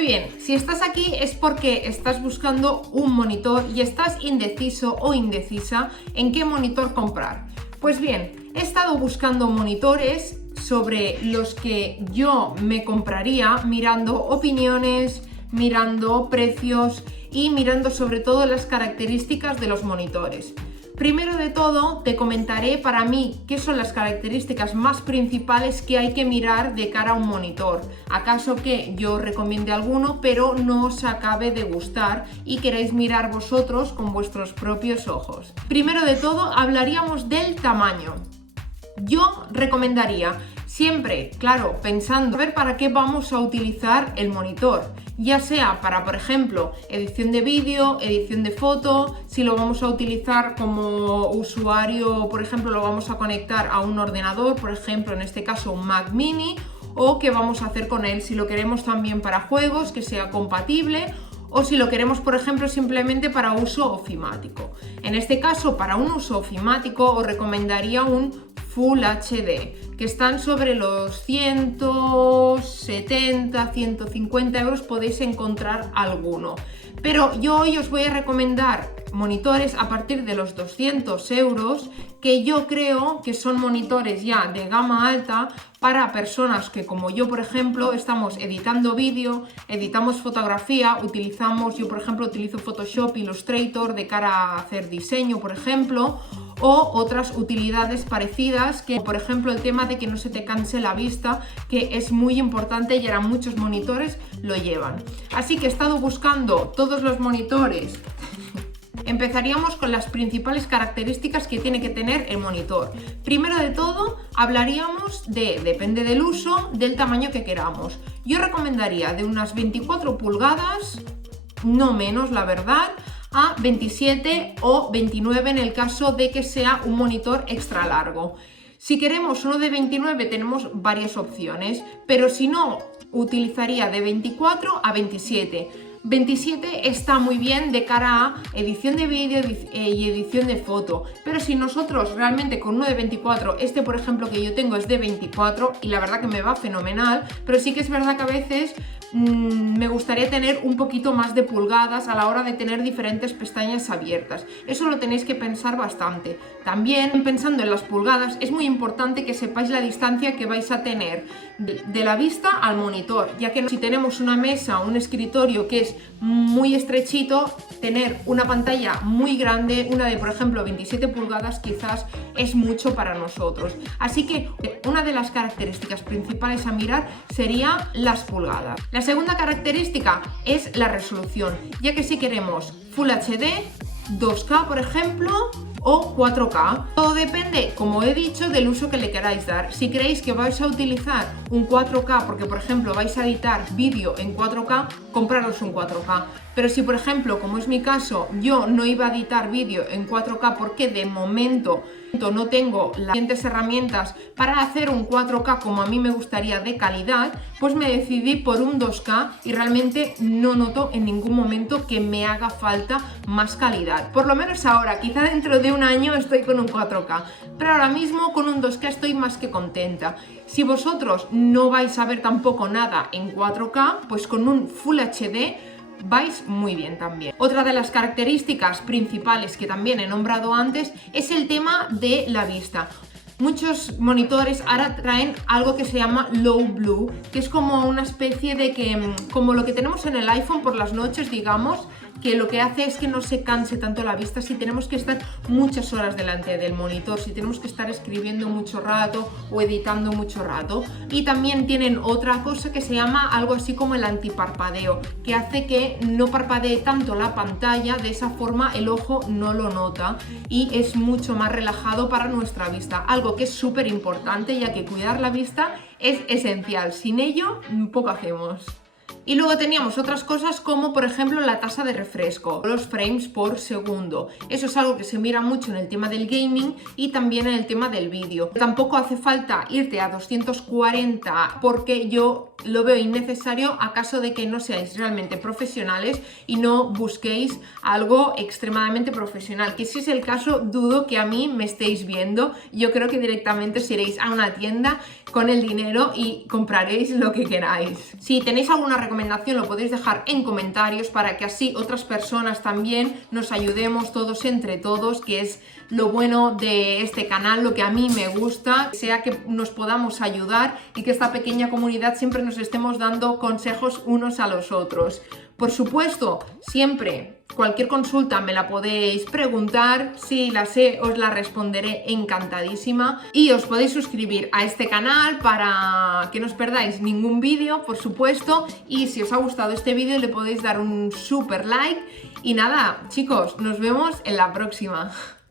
Muy bien, si estás aquí es porque estás buscando un monitor y estás indeciso o indecisa en qué monitor comprar. Pues bien, he estado buscando monitores sobre los que yo me compraría mirando opiniones, mirando precios y mirando sobre todo las características de los monitores. Primero de todo, te comentaré para mí qué son las características más principales que hay que mirar de cara a un monitor. Acaso que yo recomiende alguno, pero no os acabe de gustar y queréis mirar vosotros con vuestros propios ojos. Primero de todo, hablaríamos del tamaño. Yo recomendaría siempre, claro, pensando a ver para qué vamos a utilizar el monitor, ya sea para, por ejemplo, edición de vídeo, edición de foto, si lo vamos a utilizar como usuario, por ejemplo, lo vamos a conectar a un ordenador, por ejemplo, en este caso un Mac Mini, o qué vamos a hacer con él, si lo queremos también para juegos, que sea compatible, o si lo queremos, por ejemplo, simplemente para uso ofimático. En este caso, para un uso ofimático, os recomendaría un Full HD, que están sobre los 170, 150 euros, podéis encontrar alguno. Pero yo hoy os voy a recomendar monitores a partir de los 200 euros, que yo creo que son monitores ya de gama alta para personas que, como yo, por ejemplo, estamos editando vídeo, editamos fotografía, yo, por ejemplo, utilizo Photoshop, Illustrator de cara a hacer diseño, por ejemplo, o otras utilidades parecidas, que por ejemplo el tema de que no se te canse la vista, que es muy importante y ahora muchos monitores lo llevan. Así que he estado buscando todos los monitores. Empezaríamos con las principales características que tiene que tener el monitor. Primero de todo, hablaríamos depende del uso, del tamaño que queramos. Yo recomendaría de unas 24 pulgadas, no menos, la verdad, a 27 o 29 en el caso de que sea un monitor extra largo. Si queremos uno de 29 tenemos varias opciones, pero si no, utilizaría de 24 a 27. 27 está muy bien de cara a edición de vídeo y edición de foto, pero si nosotros realmente con uno de 24, este por ejemplo que yo tengo es de 24 y la verdad que me va fenomenal, pero sí que es verdad que a veces me gustaría tener un poquito más de pulgadas a la hora de tener diferentes pestañas abiertas. Eso lo tenéis que pensar bastante. También pensando en las pulgadas es muy importante que sepáis la distancia que vais a tener de la vista al monitor, ya que si tenemos una mesa o un escritorio que es muy estrechito, tener una pantalla muy grande, una de por ejemplo 27 pulgadas quizás es mucho para nosotros. Así que una de las características principales a mirar sería las pulgadas. La segunda característica es la resolución, ya que si queremos Full HD, 2K por ejemplo, o 4K. Todo depende, como he dicho, del uso que le queráis dar. Si creéis que vais a utilizar un 4K porque, por ejemplo, vais a editar vídeo en 4K, compraros un 4K. Pero si, por ejemplo, como es mi caso, yo no iba a editar vídeo en 4K porque de momento no tengo las suficientes herramientas para hacer un 4K como a mí me gustaría de calidad, pues me decidí por un 2K y realmente no noto en ningún momento que me haga falta más calidad. Por lo menos ahora, quizá dentro de un año estoy con un 4K, pero ahora mismo con un 2K estoy más que contenta. Si vosotros no vais a ver tampoco nada en 4K, pues con un Full HD vais muy bien también. Otra de las características principales que también he nombrado antes es el tema de la vista. Muchos monitores ahora traen algo que se llama Low Blue, que es como una especie de como lo que tenemos en el iPhone por las noches, digamos, que lo que hace es que no se canse tanto la vista si tenemos que estar muchas horas delante del monitor, si tenemos que estar escribiendo mucho rato o editando mucho rato. Y también tienen otra cosa que se llama algo así como el antiparpadeo, que hace que no parpadee tanto la pantalla, de esa forma el ojo no lo nota y es mucho más relajado para nuestra vista, algo que es súper importante, ya que cuidar la vista es esencial, sin ello poco hacemos. Y luego teníamos otras cosas como por ejemplo la tasa de refresco, los frames por segundo. Eso es algo que se mira mucho en el tema del gaming y también en el tema del vídeo. Tampoco hace falta irte a 240 porque yo lo veo innecesario a caso de que no seáis realmente profesionales y no busquéis algo extremadamente profesional, que si es el caso dudo que a mí me estéis viendo. Yo creo que directamente os iréis a una tienda con el dinero y compraréis lo que queráis. Si tenéis alguna recomendación lo podéis dejar en comentarios para que así otras personas también nos ayudemos todos entre todos, que es lo bueno de este canal, lo que a mí me gusta, sea que nos podamos ayudar y que esta pequeña comunidad siempre nos estemos dando consejos unos a los otros. Por supuesto, siempre cualquier consulta me la podéis preguntar, si la sé os la responderé encantadísima, y os podéis suscribir a este canal para que no os perdáis ningún vídeo, por supuesto, y si os ha gustado este vídeo le podéis dar un super like y nada, chicos, nos vemos en la próxima.